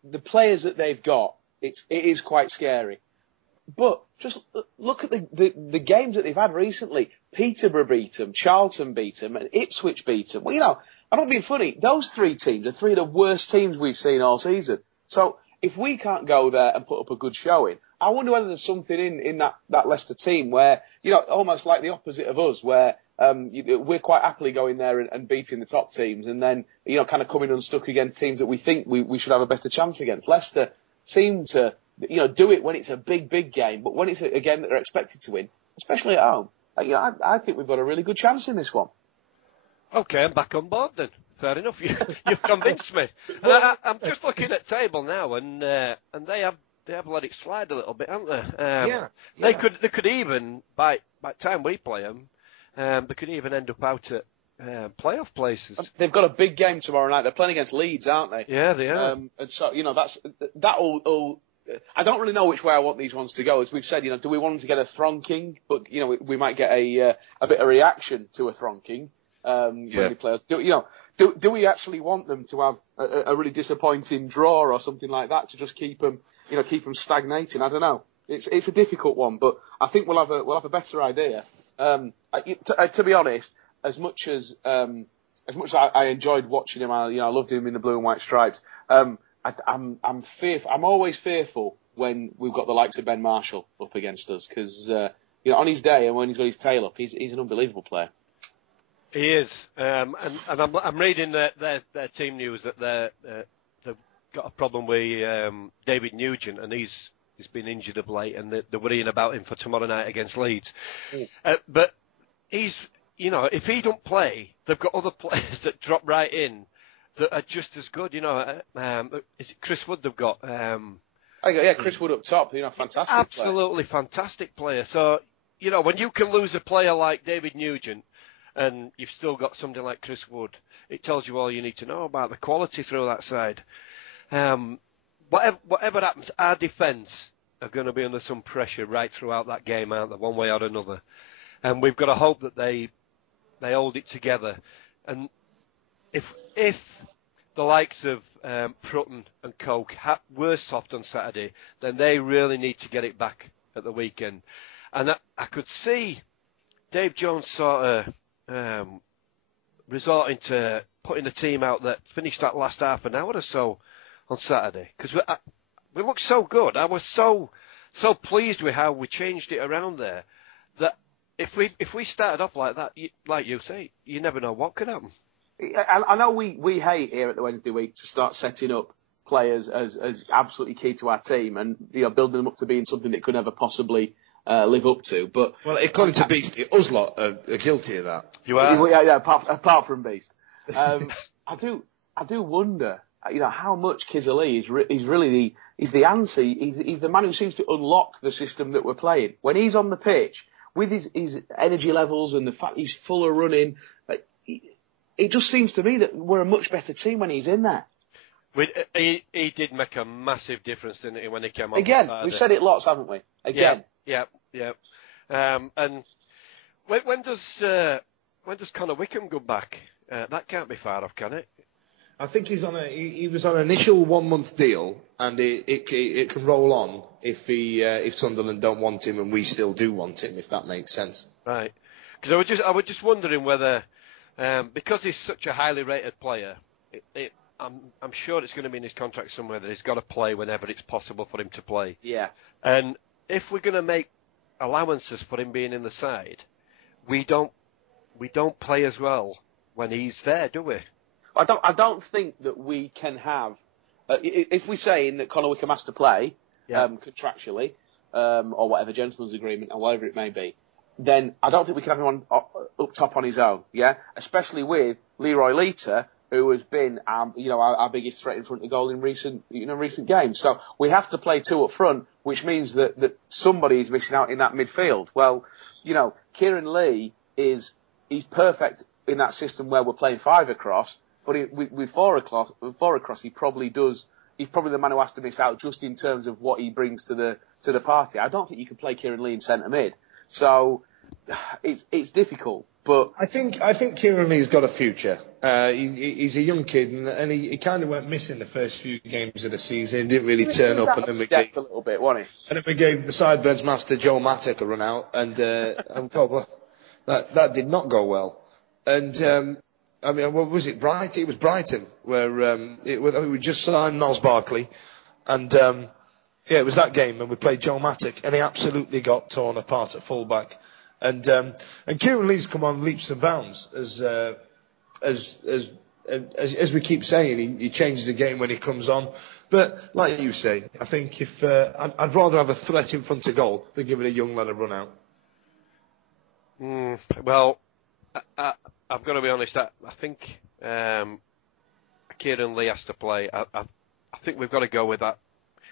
the players that they've got, it is quite scary. But just look at the games that they've had recently. Peterborough beat them, Charlton beat them, and Ipswich beat them. Well, you know, I'm not being funny. Those three teams are three of the worst teams we've seen all season. So if we can't go there and put up a good showing, I wonder whether there's something in that Leicester team where, you know, almost like the opposite of us, where we're quite happily going there and beating the top teams, and then, you know, kind of coming unstuck against teams that we think we should have a better chance against. Leicester seem to, you know, do it when it's a big game, but when it's a game that they're expected to win, especially at home, you know, I think we've got a really good chance in this one. Okay, I'm back on board then. Fair enough. You've convinced me. And I'm just looking at table now, and they have let it slide a little bit, haven't they? They could even, by the time we play them, they could even end up out at playoff places. They've got a big game tomorrow night. They're playing against Leeds, aren't they? Yeah, they are. And so, you know, that'll. I don't really know which way I want these ones to go. As we've said, you know, do we want them to get a thronking? But, you know, we might get a bit of reaction to a thronking when they play us. Do we actually want them to have a really disappointing draw or something like that to just keep them stagnating? I don't know. It's a difficult one, but I think we'll have a better idea. To be honest, as much as I enjoyed watching him, I loved him in the blue and white stripes. I'm fearful. I'm always fearful when we've got the likes of Ben Marshall up against us, because you know, on his day and when he's got his tail up, he's an unbelievable player. He is, and I'm reading their team news that they've got a problem with David Nugent, and he's been injured of late, and they're worrying about him for tomorrow night against Leeds. But he's, you know, if he don't play, they've got other players that drop right in that are just as good. You know, is it Chris Wood they've got? Chris Wood up top. You know, fantastic. Absolutely fantastic player. So, you know, when you can lose a player like David Nugent, and you've still got something like Chris Wood, it tells you all you need to know about the quality through that side. Whatever happens, our defence are going to be under some pressure right throughout that game, aren't they, one way or another? And we've got to hope that they hold it together. And if the likes of Prutton and Coke were soft on Saturday, then they really need to get it back at the weekend. And I could see Dave Jones sort of resorting to putting the team out that finished that last half an hour or so on Saturday, because we looked so good. I was so pleased with how we changed it around there, that if we started off like that, like you say, you never know what could happen. I know we hate here at the Wednesday Week to start setting up players as absolutely key to our team, and, you know, building them up to being something that could never possibly live up to. But according to Beastie, us lot are guilty of that. You are? Yeah, apart from Beast. I do wonder, you know, how much Kizzalee is really the answer. He's the man who seems to unlock the system that we're playing. When he's on the pitch, with his energy levels and the fact he's full of running, it just seems to me that we're a much better team when he's in there. He did make a massive difference, didn't he, when he came on? Again, we've said it lots, haven't we? Again. Yeah. And when does Connor Wickham go back? That can't be far off, can it? I think he was on an initial 1 month deal, and it can roll on if Sunderland don't want him and we still do want him, if that makes sense. Right. Because I was just wondering whether, because he's such a highly rated player, I'm sure it's going to be in his contract somewhere that he's got to play whenever it's possible for him to play. Yeah. And if we're going to make allowances for him being in the side, we don't play as well when he's there, do we? I don't think that we can have. If we're saying that Connor Wickham has to play contractually, or whatever, gentleman's agreement, or whatever it may be, then I don't think we can have him on up top on his own. Yeah, especially with Leroy Lita, who has been, our biggest threat in front of goal in recent games. So we have to play two up front, which means that somebody is missing out in that midfield. Well, Kieran Lee he's perfect in that system where we're playing five across, but with four across, he's probably the man who has to miss out just in terms of what he brings to the party. I don't think you can play Kieran Lee in centre mid. So it's difficult. But I think Kieran Lee's got a future. He's a young kid, and he kind of went missing the first few games of the season. He didn't really turn up, and then we gave a little bit, wasn't he? And then we gave the Sideburns master Joe Mattock a run out, and that did not go well. And what was it? Brighton? It was Brighton where we just signed Miles Barkley, and it was that game, and we played Joe Mattock, and he absolutely got torn apart at fullback. And Kieran Lee's come on leaps and bounds as we keep saying. He changes the game when he comes on. But like you say, I think if I'd rather have a threat in front of goal than giving a young lad a run out. Well, I've got to be honest. I think Kieran Lee has to play. I think we've got to go with that,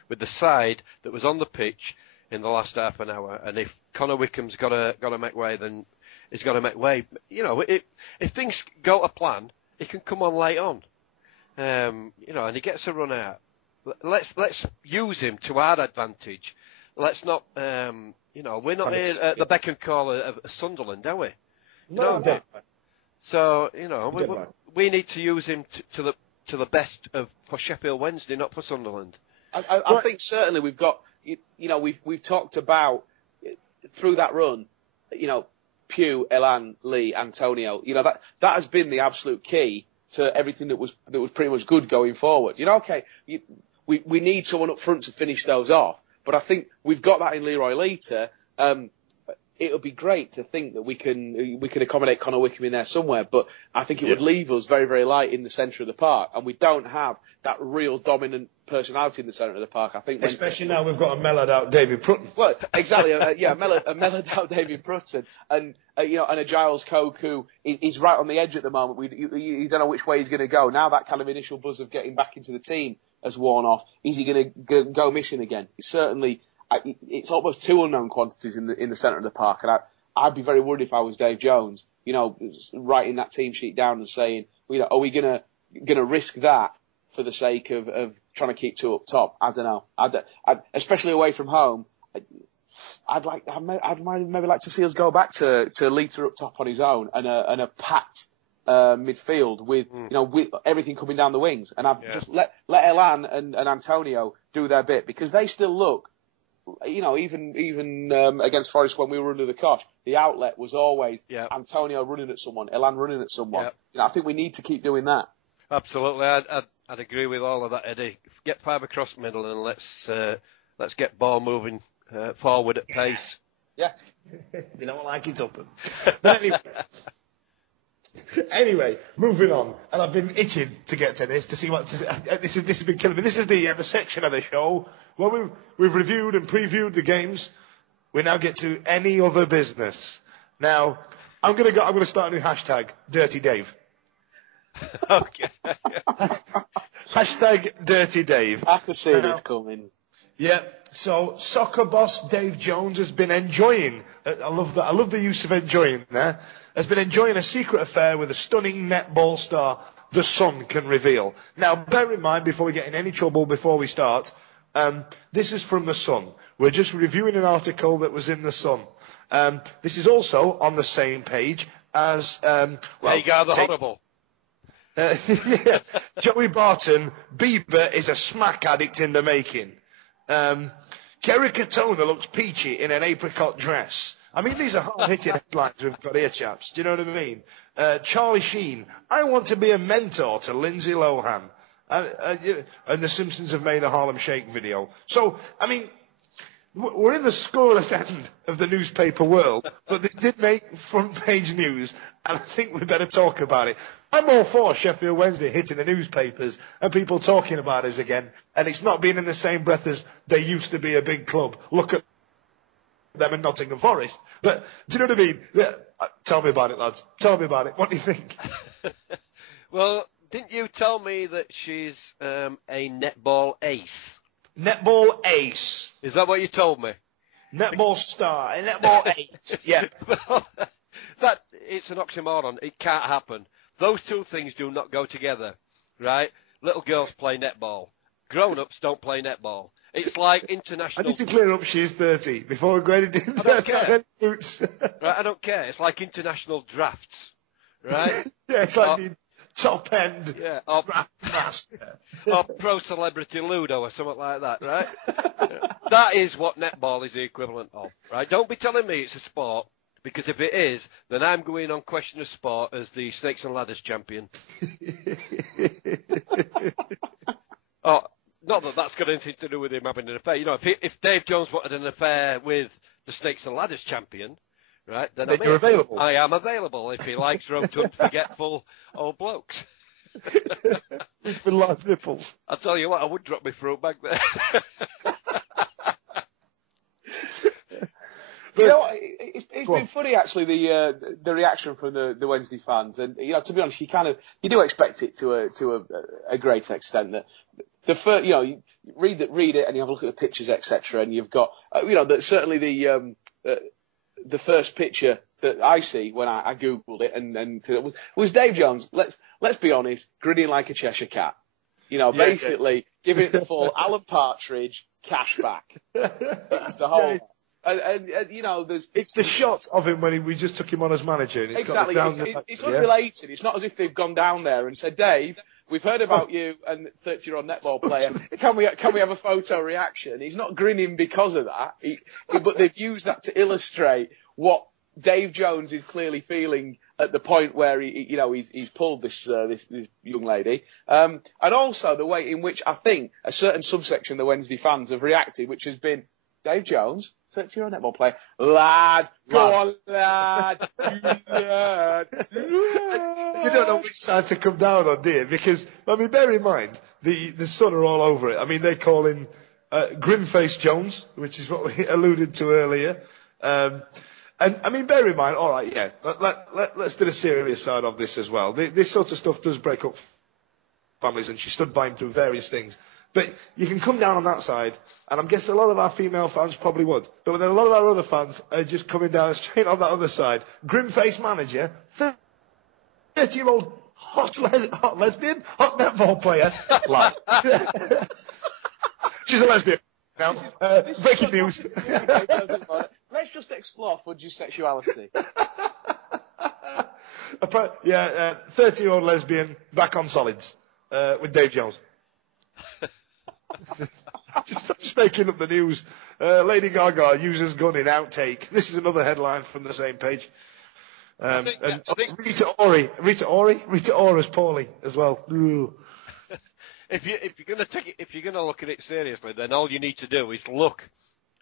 with the side that was on the pitch in the last half an hour. And if Connor Wickham's got to make way, then he's got to make way. If things go to plan, he can come on late on. And he gets a run out. Let's use him to our advantage. Let's not, we're not here at the beck and call of Sunderland, are we? No, so we need to use him to the best for Sheffield Wednesday, not for Sunderland. I think certainly we've got. We've talked about through that run, Pugh, Elan, Lee, Antonio. That has been the absolute key to everything that was pretty much good going forward. We need someone up front to finish those off, but I think we've got that in Leroy Lita. It would be great to think that we can accommodate Connor Wickham in there somewhere, but I think it would leave us very, very light in the centre of the park, and we don't have that real dominant personality in the centre of the park. I think, especially now we've got a mellowed out David Prutton. Well, exactly, a mellowed out David Prutton, and a Giles Coke who is right on the edge at the moment. You don't know which way he's going to go. Now that kind of initial buzz of getting back into the team has worn off. Is he going to go missing again? It's almost two unknown quantities in the centre of the park, and I'd be very worried if I was Dave Jones, writing that team sheet down and saying, are we gonna risk that for the sake of trying to keep two up top? I don't know. I'd especially away from home. I'd maybe like to see us go back to Lita up top on his own and a packed midfield with with everything coming down the wings, and just let Elan and Antonio do their bit, because they still look. Even against Forest when we were under the cosh, the outlet was always Antonio running at someone, Elan running at someone. Yep. I think we need to keep doing that. Absolutely, I'd agree with all of that, Eddie. Get five across the middle and let's get ball moving forward at pace. Yeah, they don't like it up. But anyway, moving on, and I've been itching to get to this, to see this has been killing me. This is the section of the show where we've reviewed and previewed the games. We now get to any other business. Now, I'm gonna start a new hashtag, Dirty Dave. Okay. Hashtag Dirty Dave. I can see this coming. Yeah. So, soccer boss Dave Jones has been enjoying. I love that. I love the use of enjoying there. Has been enjoying a secret affair with a stunning netball star the Sun can reveal. Now, bear in mind, before we get in any trouble, before we start, this is from the Sun. We're just reviewing an article that was in the Sun. This is also on the same page as the Horrible. Joey Barton, Bieber is a smack addict in the making. Kerry Katona looks peachy in an apricot dress. I mean, these are hard-hitting headlines we've got here, chaps. Do you know what I mean? Charlie Sheen, I want to be a mentor to Lindsay Lohan. And the Simpsons have made a Harlem Shake video. So, I mean, we're in the scoreless end of the newspaper world, but this did make front-page news, and I think we better talk about it. I'm all for Sheffield Wednesday hitting the newspapers and people talking about us again, and it's not being in the same breath as they used to be a big club. Look at them and Nottingham Forest. But do you know what I mean? Yeah, tell me about it, lads. Tell me about it. What do you think? Well, didn't you tell me that she's a netball ace? Netball ace. Is that what you told me? Netball star. A netball ace. Yeah. Well, it's an oxymoron. It can't happen. Those two things do not go together, right? Little girls play netball. Grown-ups don't play netball. It's like international... I need to clear up she's 30 before we go into I don't care. boots. Right, I don't care. It's like international drafts, right? Yeah, it's like the top end draft master. Or pro celebrity Ludo or something like that, right? That is what netball is the equivalent of, right? Don't be telling me it's a sport, because if it is, then I'm going on Question of Sport as the Snakes and Ladders champion. Oh, not that that's got anything to do with him having an affair. You know, if Dave Jones wanted an affair with the Snakes and Ladders champion, right, then you're available. I am available if he likes rotund, forgetful old blokes. With large nipples. I'll tell you what, I would drop my fruit back there. You know, it's been funny actually the reaction from the Wednesday fans, and you know, to be honest, you do expect it to a great extent. That the first, you know, you read it and you have a look at the pictures, etc., and you've got you know, that certainly the first picture that I see when I googled it and was Dave Jones. Let's be honest, grinning like a Cheshire cat. You know, basically giving it the full Alan Partridge cash back. It's the whole. And you know, it's the shot of him when we just took him on as manager. And exactly, it's unrelated. It's not as if they've gone down there and said, Dave, we've heard about you and 30-year-old netball player. Can we have a photo reaction? He's not grinning because of that, but they've used that to illustrate what Dave Jones is clearly feeling at the point where he's pulled this young lady, and also the way in which I think a certain subsection of the Wednesday fans have reacted, which has been Dave Jones, 30-year-old netball player, lad, go on, lad, lad. You don't know which side to come down on, do you? Because, I mean, bear in mind, the Sun are all over it. I mean, they call him Grimface Jones, which is what we alluded to earlier. And, I mean, bear in mind, all right, yeah, let's do the serious side of this as well. This sort of stuff does break up families, and she stood by him through various things. But you can come down on that side, and I'm guessing a lot of our female fans probably would. But then a lot of our other fans are just coming down straight on that other side. Grim-faced manager, 30-year-old hot lesbian, hot netball player, lad. She's a lesbian now. Breaking news. Let's just explore Fudge's sexuality. 30-year-old lesbian, back on solids, with Dave Jones. Just making up the news. Lady Gaga uses gun in outtake. This is another headline from the same page. I think Rita Ora's poorly as well. If you're gonna look at it seriously, then all you need to do is look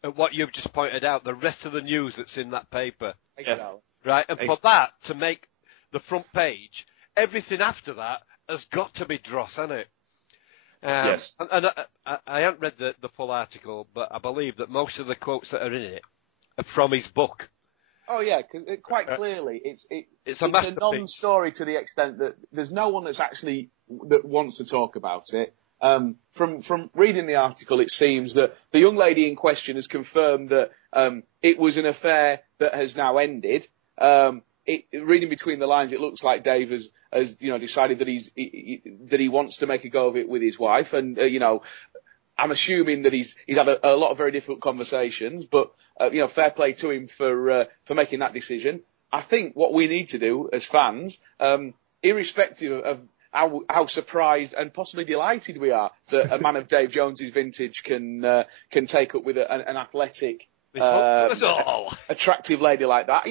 at what you've just pointed out, the rest of the news that's in that paper, right? And for that to make the front page, everything after that has got to be dross, hasn't it? Yes. And I haven't read the full article, but I believe that most of the quotes that are in it are from his book. Oh yeah, quite clearly, it's a non-story to the extent that there's no one that wants to talk about it. From reading the article, it seems that the young lady in question has confirmed that it was an affair that has now ended. Reading between the lines, it looks like Dave has decided that he wants to make a go of it with his wife, and I'm assuming that he's had a lot of very difficult conversations, but fair play to him for making that decision. I think what we need to do as fans, irrespective of how surprised and possibly delighted we are that a man of Dave Jones's vintage can take up with an athletic, attractive lady like that.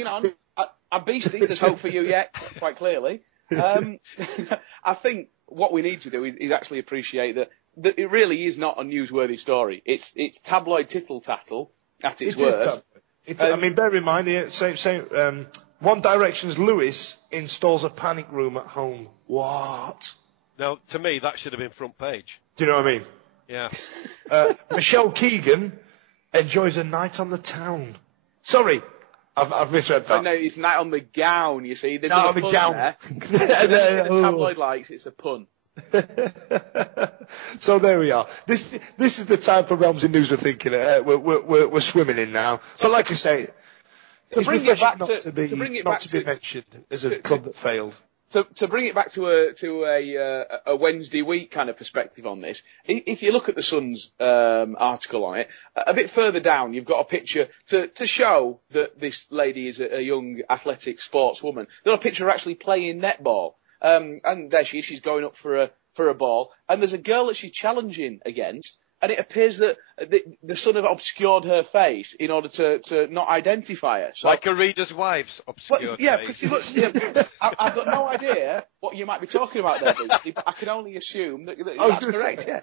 I'm Beastie, there's hope for you yet, quite clearly. I think what we need to do is actually appreciate that it really is not a newsworthy story. It's tabloid tittle-tattle at its worst. I mean, bear in mind here, One Direction's Lewis installs a panic room at home. What? Now, to me, that should have been front page. Do you know what I mean? Yeah. Michelle Keegan enjoys a night on the town. Sorry, I've misread So that. no, it's not on the gown, you see. They've Not done on a the pun gown. there. The tabloid likes, it's a pun. So there we are. This is the type of realms in news we're thinking. We're swimming in now. But like I say, it's bring it back refreshing not to be mentioned as a club that failed. To bring it back to a Wednesday week kind of perspective on this, if you look at the Sun's article on it, a bit further down, you've got a picture to show that this lady is a young athletic sportswoman. They've got a picture of actually playing netball, and there she is. She's going up for a ball, and there's a girl that she's challenging against. And it appears that the Sun have obscured her face in order to not identify her. So, like a reader's wife's obscured face. Pretty much. Yeah, I've got no idea what you might be talking about there, Beastie, but I can only assume that's correct. Yeah.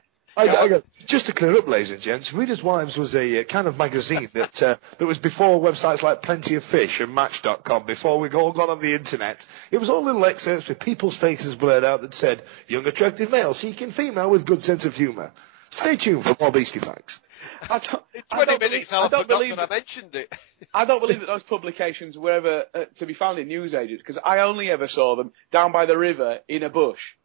Just to clear up, ladies and gents, Reader's Wives was a kind of magazine that was before websites like Plenty of Fish and Match.com, before we all got on the internet. It was all little excerpts with people's faces blurred out that said, young attractive male seeking female with good sense of humour. Stay tuned for more Beastie facts. I don't believe that I mentioned it. I don't believe that those publications were ever to be found in newsagents, because I only ever saw them down by the river in a bush.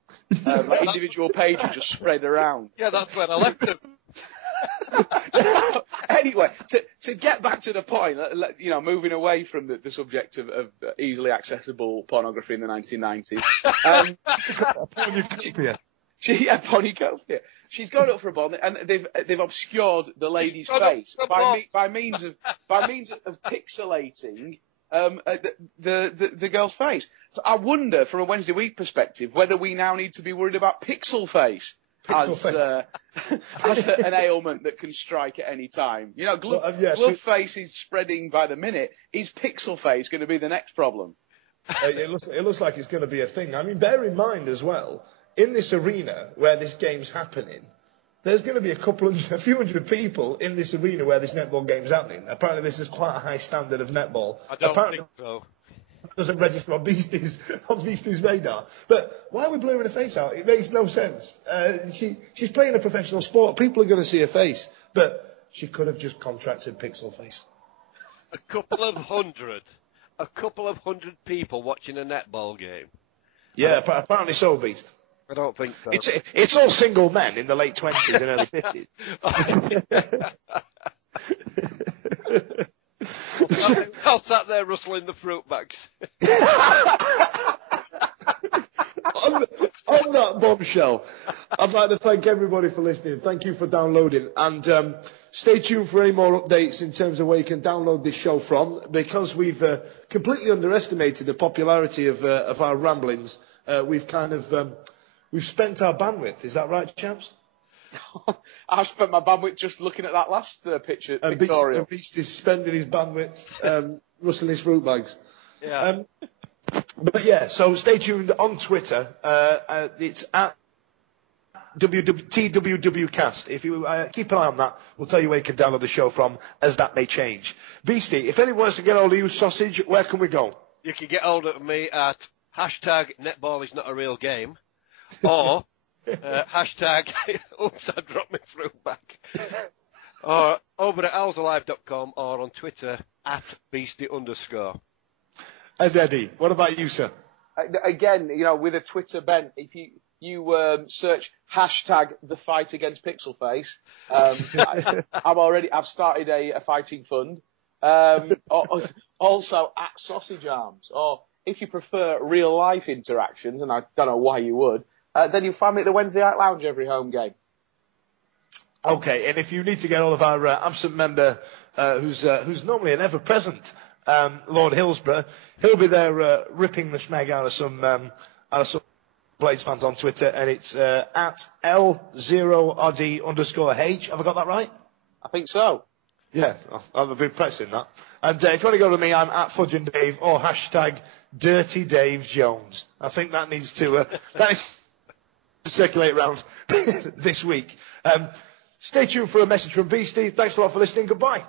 Like individual pages just spread around. Yeah, that's where I left them. Anyway, to get back to the point, moving away from the subject of easily accessible pornography in the 1990s. Pornography. She's going up for a ball, and they've obscured the lady's face by means of pixelating the girl's face. So I wonder, from a Wednesday week perspective, whether we now need to be worried about pixel face as an ailment that can strike at any time. Glove face is spreading by the minute. Is pixel face going to be the next problem? It looks like it's going to be a thing. I mean, bear in mind as well, in this arena where this game's happening, there's going to be a few hundred people in this arena where this netball game's happening. Apparently, this is quite a high standard of netball. I don't think so. It doesn't register on Beastie's radar. But why are we blurring her face out? It makes no sense. She's playing a professional sport. People are going to see her face. But she could have just contracted pixel face. A couple of hundred people watching a netball game. Yeah, apparently so, Beast. I don't think so. It's all single men in the late 20s and early 50s. I sat there rustling the fruit bags. on that bombshell, I'd like to thank everybody for listening. Thank you for downloading. And stay tuned for any more updates in terms of where you can download this show from, because we've completely underestimated the popularity of our ramblings. We've spent our bandwidth. Is that right, chaps? I've spent my bandwidth just looking at that last picture. Victoria. Beast is spending his bandwidth rustling his fruit bags. Yeah. But yeah, so stay tuned on Twitter. It's at TWWcast. If you keep an eye on that, we'll tell you where you can download the show from, as that may change. Beastie, if anyone wants to get hold of you, Sausage, where can we go? You can get hold of me at hashtag netball is not a real game, or hashtag oops, I dropped my fruit back, or over at owlsalive.com, or on Twitter at Beastie_. And Eddie, what about you, sir? Again, with a Twitter bent, if you search hashtag the fight against pixel face, I've started a fighting fund. Also at Sausage Arms, or if you prefer real life interactions, and I don't know why you would, then you'll find me at the Wednesday Night Lounge every home game. Okay, and if you need to get all of our absent member, who's normally an ever-present Lord Hillsborough, he'll be there ripping the schmeg out of some Blades fans on Twitter, and it's at L0RD_H. Have I got that right? I think so. Yeah, I've been pressing that. And if you want to go to me, I'm at Fudge and Dave, or hashtag Dirty Dave Jones. I think that needs to circulate around this week. Stay tuned for a message from Beastie. Thanks a lot for listening. Goodbye.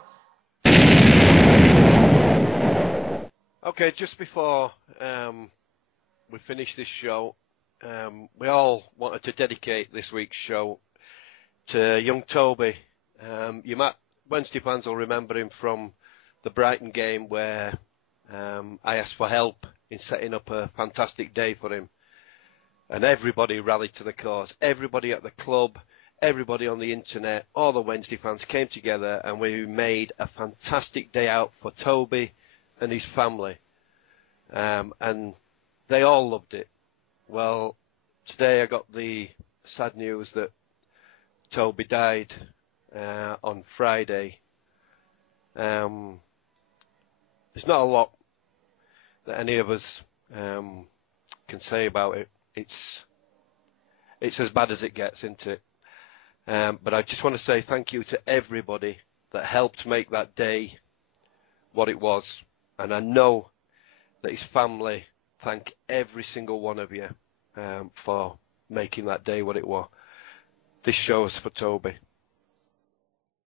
Okay, just before we finish this show, we all wanted to dedicate this week's show to young Toby. Wednesday fans will remember him from the Brighton game where I asked for help in setting up a fantastic day for him. And everybody rallied to the cause. Everybody at the club, everybody on the internet, all the Wednesday fans came together and we made a fantastic day out for Toby and his family. And they all loved it. Well, today I got the sad news that Toby died on Friday. There's not a lot that any of us can say about it. It's as bad as it gets, isn't it? But I just want to say thank you to everybody that helped make that day what it was. And I know that his family thank every single one of you for making that day what it was. This show is for Toby.